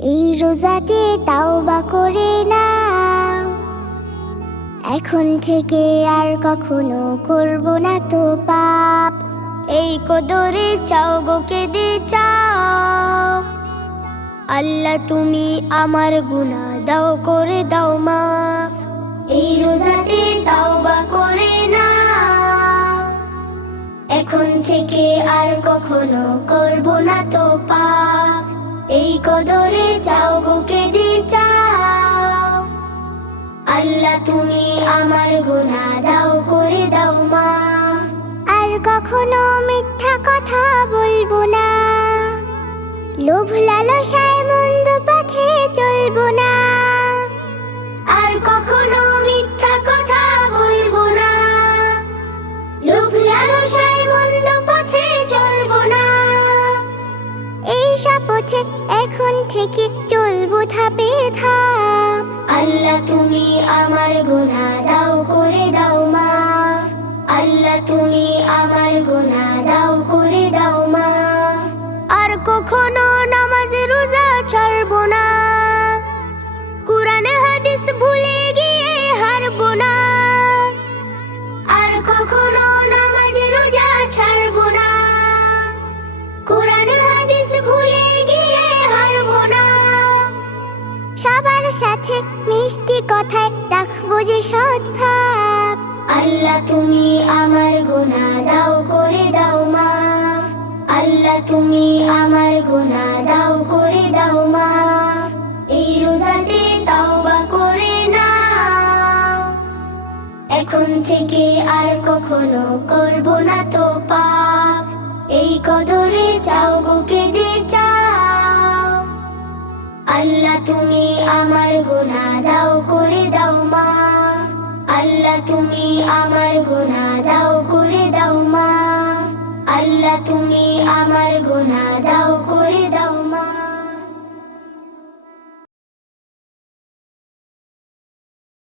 এই রোজাতে তাওবা করে না এখন থেকে আর কখনো করব না তো পাপ। এই কদরে চাও গো কেঁদে চাও। আল্লাহ তুমি আমার গুনাহ দাও, করে দাও মাফ। এই রোজাতে তাওবা করে না এখন থেকে আর কখনো করব না তো পাপ। এই কদরে আল্লাহ তুমি আমার গুনাহ দাও করে দাও মাফ। আর কখনো মিথ্যা কথা বলব না। লোভ লালসায় মন্দ পথে চলবো না। আর কখনো মিথ্যা কথা বলব না। লোভ লালসায় মন্দ পথে চলবো না। এই শপথে এখন থেকে চলবো ধাপ আল্লাহ, তুমি আমার গুনাহ দাও, করে দাও মাফ। আল্লাহ, তুমি আমার দাও, করে দাও মাফ। এই রোজাতে তাওবা করে নাও। এখন থেকে আর কখনো করব না তো। তুমি আমার গুণা দাও, করে দাও মা। আল্লাহ তুমি আমার গুণা দাও, করে দাও মা। আল্লাহ তুমি আমার গুণা দাও, করে দাও